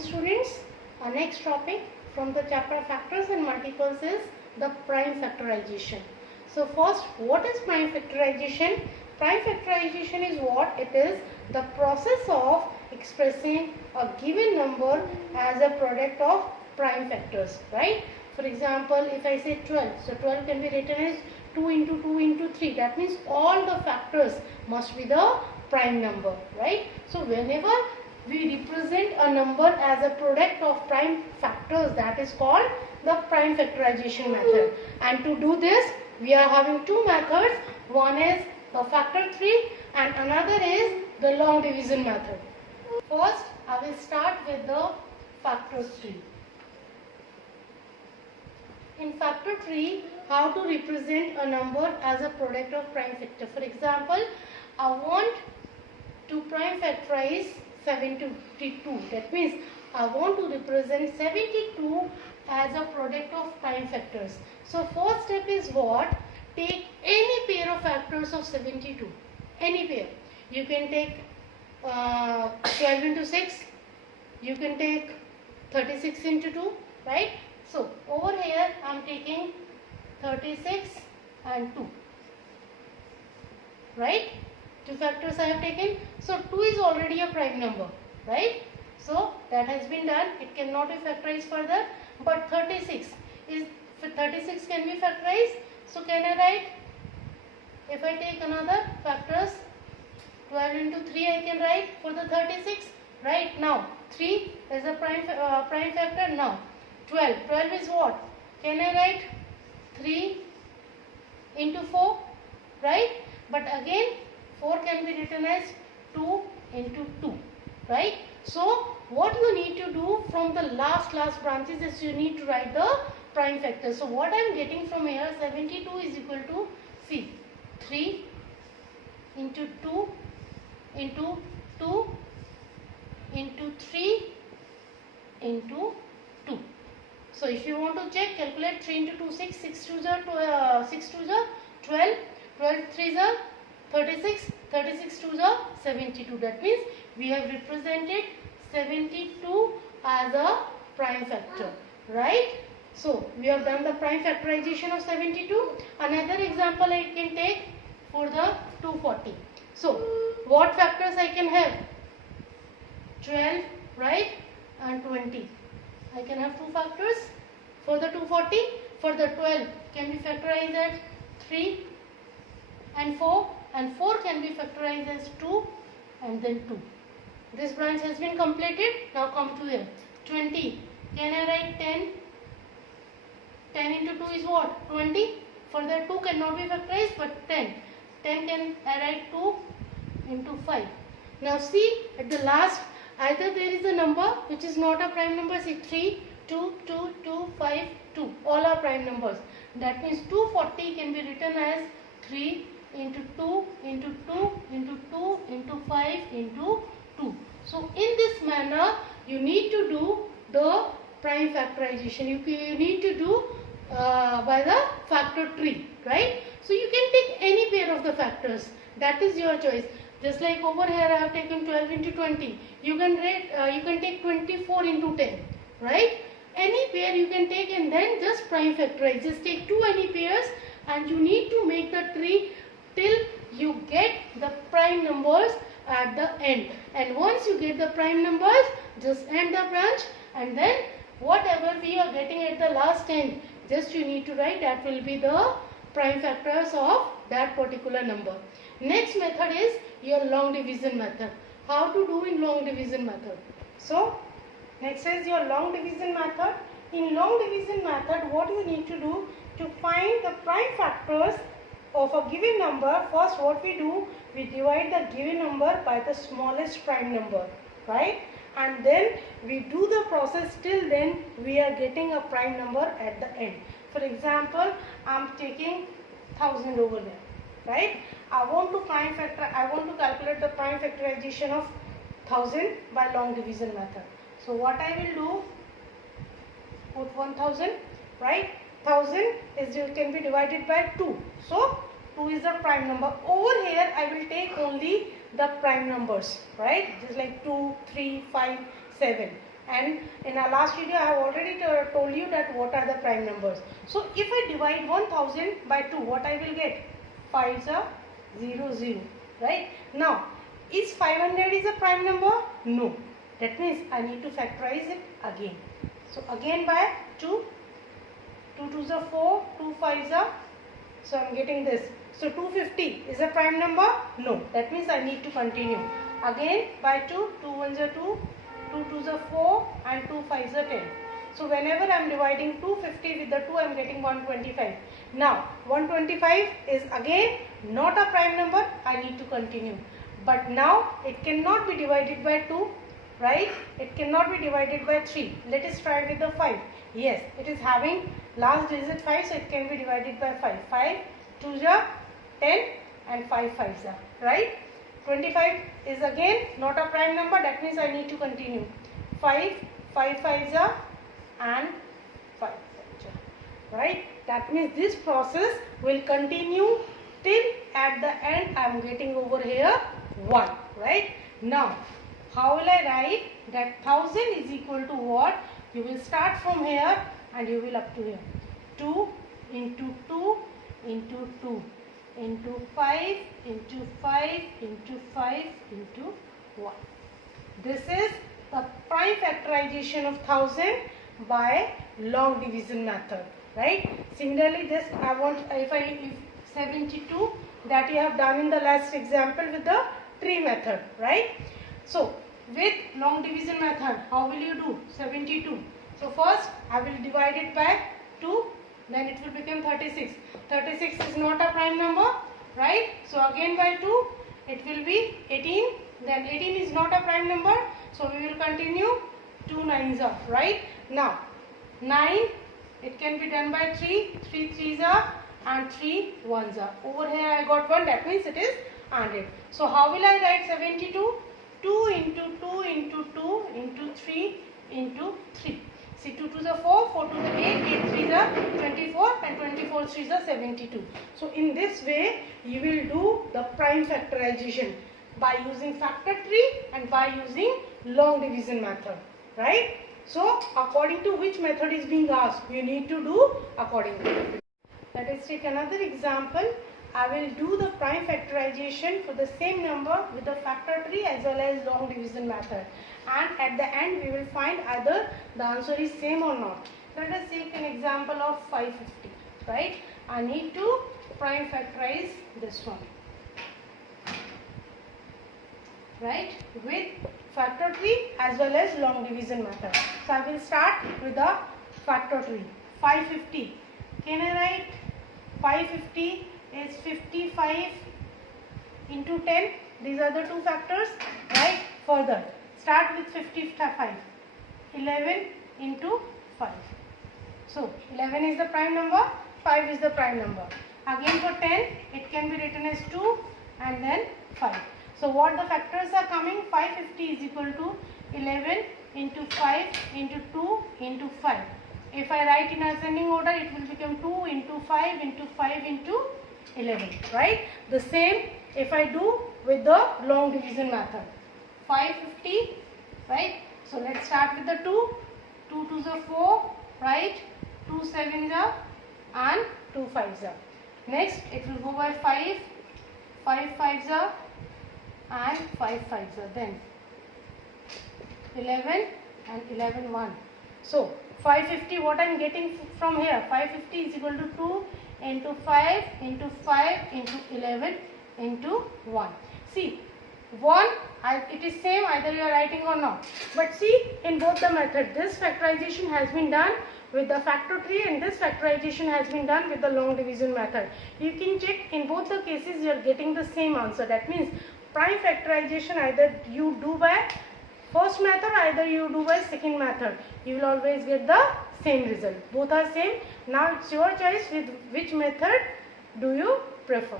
students. Our next topic from the chapter factors and multiples is the prime factorization. So first, what is prime factorization? Prime factorization is what? It is the process of expressing a given number as a product of prime factors, right? For example, if I say 12, so 12 can be written as 2 into 2 into 3. That means all the factors must be the prime number, right? So whenever we represent a number as a product of prime factors, that is called the prime factorization method. And to do this, we are having two methods. One is the factor 3 and another is the long division method. First, I will start with the factor 3. In factor 3, how to represent a number as a product of prime factor. For example, I want to prime factorize 72. That means I want to represent 72 as a product of prime factors. So first step is what? Take any pair of factors of 72. Any pair. You can take 12 into 6. You can take 36 into 2. Right? So over here I am taking 36 and 2. Right? Two factors I have taken. So 2 is already a prime number. Right? So that has been done. It cannot be factorized further. But 36 can be factorized. So can I write? If I take another factors, 12 into 3 I can write for the 36. Right? Now 3 is a prime factor. Now 12 is what? Can I write 3 into 4? Right? But again 4 can be written as 2 into 2. Right? So what you need to do from the last branches is you need to write the prime factors. So what I am getting from here, 72 is equal to, see, 3 into 2 into 2 into 3 into 2. So if you want to check, calculate 3 into 2, 6, 6 2 is 12, 12 3 is 36, 36 2 is 72. That means we have represented 72 as a prime factor, right? So we have done the prime factorization of 72. Another example I can take for the 240. So what factors I can have? 12, right, and 20. I can have two factors for the 240. For the 12 can be factorized as 3 and 4, and 4 can be factorized as 2 and then 2. This branch has been completed. Now come to here. 20. Can I write 10? 10 into 2 is what? 20. For the 2 cannot be factorized, but 10. 10 can I write 2 into 5. Now see, at the last, either there is a number which is not a prime number, see 3, 2, 2, 2, 5, 2. All are prime numbers. That means 240 can be written as 3 into 2 into 2 into 2 into 5 into 2. So in this manner, you need to do the prime factorization. You need to do by the factor tree, right? So you can take any pair of the factors. That is your choice. Just like over here, I have taken 12 into 20. You can take 24 into 10, right? Any pair you can take and then just prime factorize. Just take two any pairs and you need to make the tree till you get the prime numbers at the end. And once you get the prime numbers, just end the branch and then whatever we are getting at the last end, just you need to write that will be the prime factors of that particular number. Next method is your long division method. How to do in long division method? So next is your long division method. In long division method, what you need to do to find the prime factors of a given number, first what we do, we divide the given number by the smallest prime number, right? And then we do the process till then we are getting a prime number at the end. For example, I am taking 1000 over there, right? I want to calculate the prime factorization of 1000 by long division method. So what I will do, put 1000, right? 1000 can be divided by 2. So 2 is the prime number. Over here I will take only the prime numbers, right? Just like 2, 3, 5, 7. And in our last video I have already told you that what are the prime numbers. So if I divide 1000 by 2, what I will get? 5 are 0 0, right? Now is 500 is a prime number? No. That means I need to factorize it again. So again by 2, 2 2s are 4, 2 5s are, so I am getting this. So 250 is a prime number? No. That means I need to continue. Again by 2, 2 1s are 2, 2 2s are 4 and 2 5s are 10. So whenever I am dividing 250 with the 2, I am getting 125. Now 125 is again not a prime number, I need to continue. But now it cannot be divided by 2, right? It cannot be divided by 3. Let us try with the 5. Yes, it is having last digit 5, so it can be divided by 5. 5 2s are 10 and 5 5s are, right? 25 is again not a prime number, that means I need to continue. 5 5 5s are and 5 5s are, right? That means this process will continue till at the end I am getting over here 1, right? Now how will I write that 1000 is equal to what? You will start from here and you will up to here. 2 into 2 into 2 into 5 into 5 into 5 into 1. This is the prime factorization of 1000 by long division method, right? Similarly, this I want if 72 that you have done in the last example with the tree method, right? So with long division method, how will you do 72? So first I will divide it by 2, then it will become 36. 36 is not a prime number, right? So again by 2 it will be 18, then 18 is not a prime number, so we will continue 2 9s are, right? Now 9 it can be done by 3, 3 3s are and 3 1s are. Over here I got 1, that means it is 100. So how will I write 72? 2 into 2 into 2 into 3 into 3. See 2 2s are 4, 4 2s are 8, 8 3s are 24 and 24 3s are 72. So in this way you will do the prime factorization by using factor tree and by using long division method, right? So according to which method is being asked, you need to do accordingly. Let us take another example. I will do the prime factorization for the same number with the factor tree as well as long division method, and at the end we will find either the answer is same or not. Let us take an example of 550, right? I need to prime factorize this one, right, with factor tree as well as long division method. So I will start with the factor tree. 550, can I write 550 is 55 into 10. These are the two factors, right? Further, start with 55. 11 into 5. So 11 is the prime number, 5 is the prime number. Again for 10, it can be written as 2 and then 5. So what the factors are coming? 550 is equal to 11 into 5 into 2 into 5. If I write in ascending order, it will become 2 into 5 into 5 into 11, right? The same if I do with the long division method. 550, right? So let's start with the 2. 2 2s are 4, right? 2 7s are and 2 5s are. Next it will go by 5, 5 5s are and 5 5s are. Then 11 and 11 1. So 550, what I am getting from here? 550 is equal to 2 into 5 into 5 into 11 into 1. See, 1, it is same either you are writing or not. But see, in both the method, this factorization has been done with the factor tree and this factorization has been done with the long division method. You can check in both the cases you are getting the same answer. That means prime factorization either you do by first method, either you do by second method. You will always get the same result. Both are same. Now it's your choice with which method do you prefer.